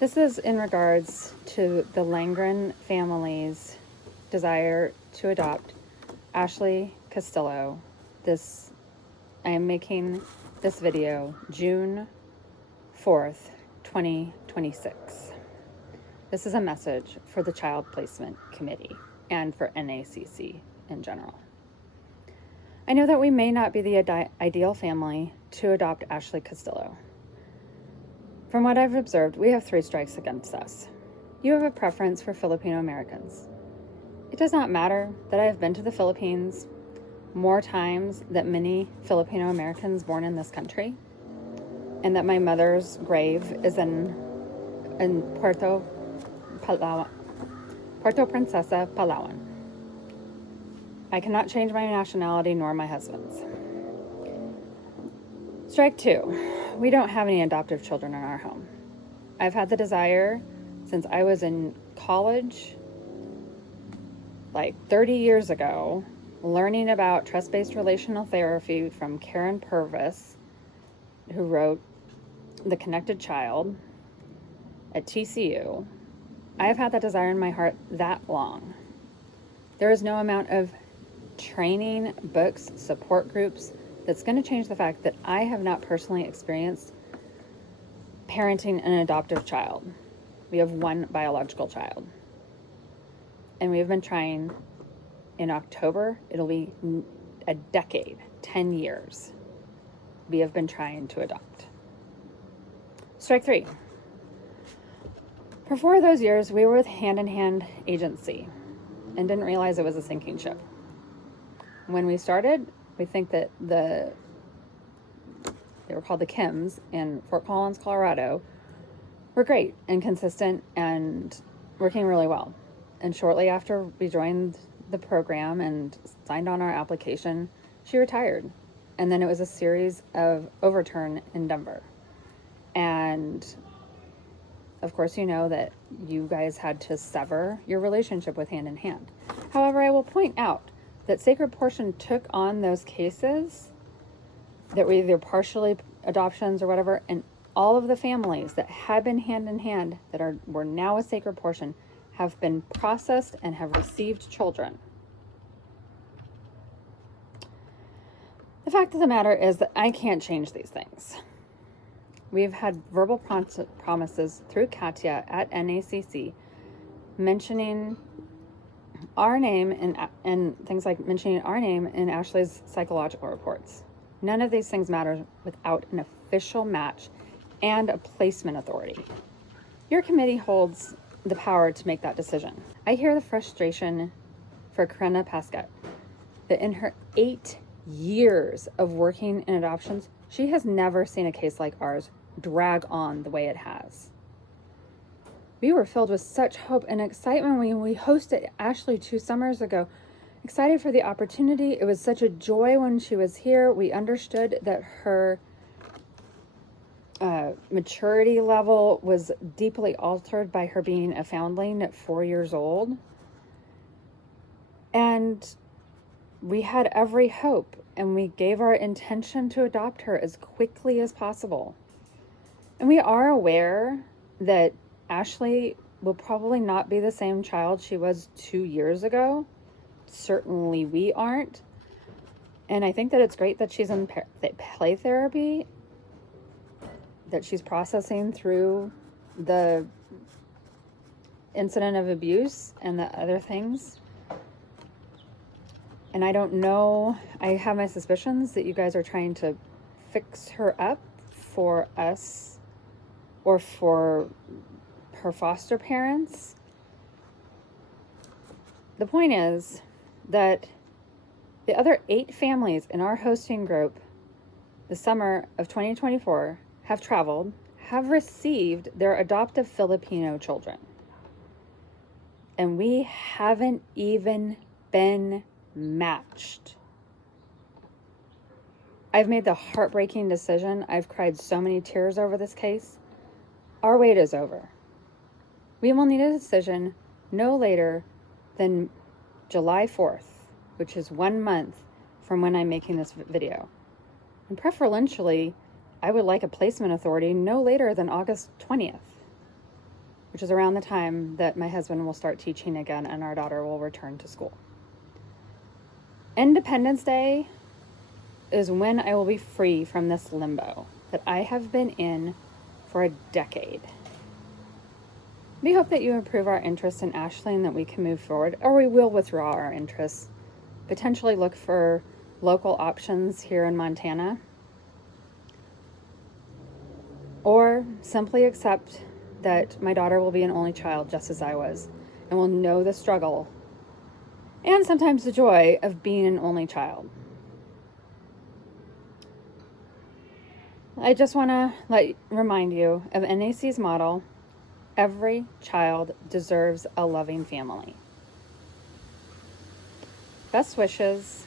This is in regards to the Langrens family's desire to adopt Ashley Castillo. I am making this video June 4th, 2026. This is a message for the Child Placement Committee and for NACC in general. I know that we may not be the ideal family to adopt Ashley Castillo. From what I've observed, we have 3 strikes against us. You have a preference for Filipino Americans. It does not matter that I have been to the Philippines more times than many Filipino Americans born in this country, and that my mother's grave is in Puerto Princesa, Palawan. I cannot change my nationality nor my husband's. Strike 2. We don't have any adoptive children in our home. I've had the desire since I was in college, like 30 years ago, learning about trust-based relational therapy from Karen Purvis, who wrote The Connected Child at TCU. I have had that desire in my heart that long. There is no amount of training, books, support groups that's going to change the fact that I have not personally experienced parenting an adoptive child. We have 1 biological child. And we have been trying. In October, it'll be a decade, 10 years. We have been trying to adopt. Strike 3. For 4 of those years, we were with Hand in Hand Agency and didn't realize it was a sinking ship. When we started, we think that they were called the Kims in Fort Collins, Colorado, were great and consistent and working really well. And shortly after we joined the program and signed on our application, she retired. And then it was a series of overturn in Denver. And of course, you know that you guys had to sever your relationship with Hand in Hand. However, I will point out that Sacred Portion took on those cases that were either partially adoptions or whatever, and all of the families that had been Hand in Hand that were now a Sacred Portion have been processed and have received children. The fact of the matter is that I can't change these things. We've had verbal promises through Katya at NACC mentioning our name and things like mentioning our name in Ashley's psychological reports. None of these things matter without an official match and a placement authority. Your committee holds the power to make that decision. I hear the frustration for Corinna Pasquette that in her 8 years of working in adoptions, she has never seen a case like ours drag on the way it has. We were filled with such hope and excitement when we hosted Ashley 2 summers ago. Excited for the opportunity. It was such a joy when she was here. We understood that her maturity level was deeply altered by her being a foundling at 4 years old. And we had every hope, and we gave our intention to adopt her as quickly as possible. And we are aware that Ashley will probably not be the same child she was 2 years ago. Certainly we aren't. And I think that it's great that she's in play therapy, that she's processing through the incident of abuse and the other things. And I don't know, I have my suspicions that you guys are trying to fix her up for us or for her foster parents. The point is that the other 8 families in our hosting group the summer of 2024 have traveled, have received their adoptive Filipino children. And we haven't even been matched. I've made the heartbreaking decision. I've cried so many tears over this case. Our wait is over. We will need a decision no later than July 4th, which is 1 month from when I'm making this video. And preferentially, I would like a placement authority no later than August 20th. which is around the time that my husband will start teaching again and our daughter will return to school. Independence Day is when I will be free from this limbo that I have been in for a decade. We hope that you improve our interest in Ashley and that we can move forward, or we will withdraw our interests, potentially look for local options here in Montana, or simply accept that my daughter will be an only child just as I was and will know the struggle and sometimes the joy of being an only child. I just want to remind you of NAC's motto: every child deserves a loving family. Best wishes,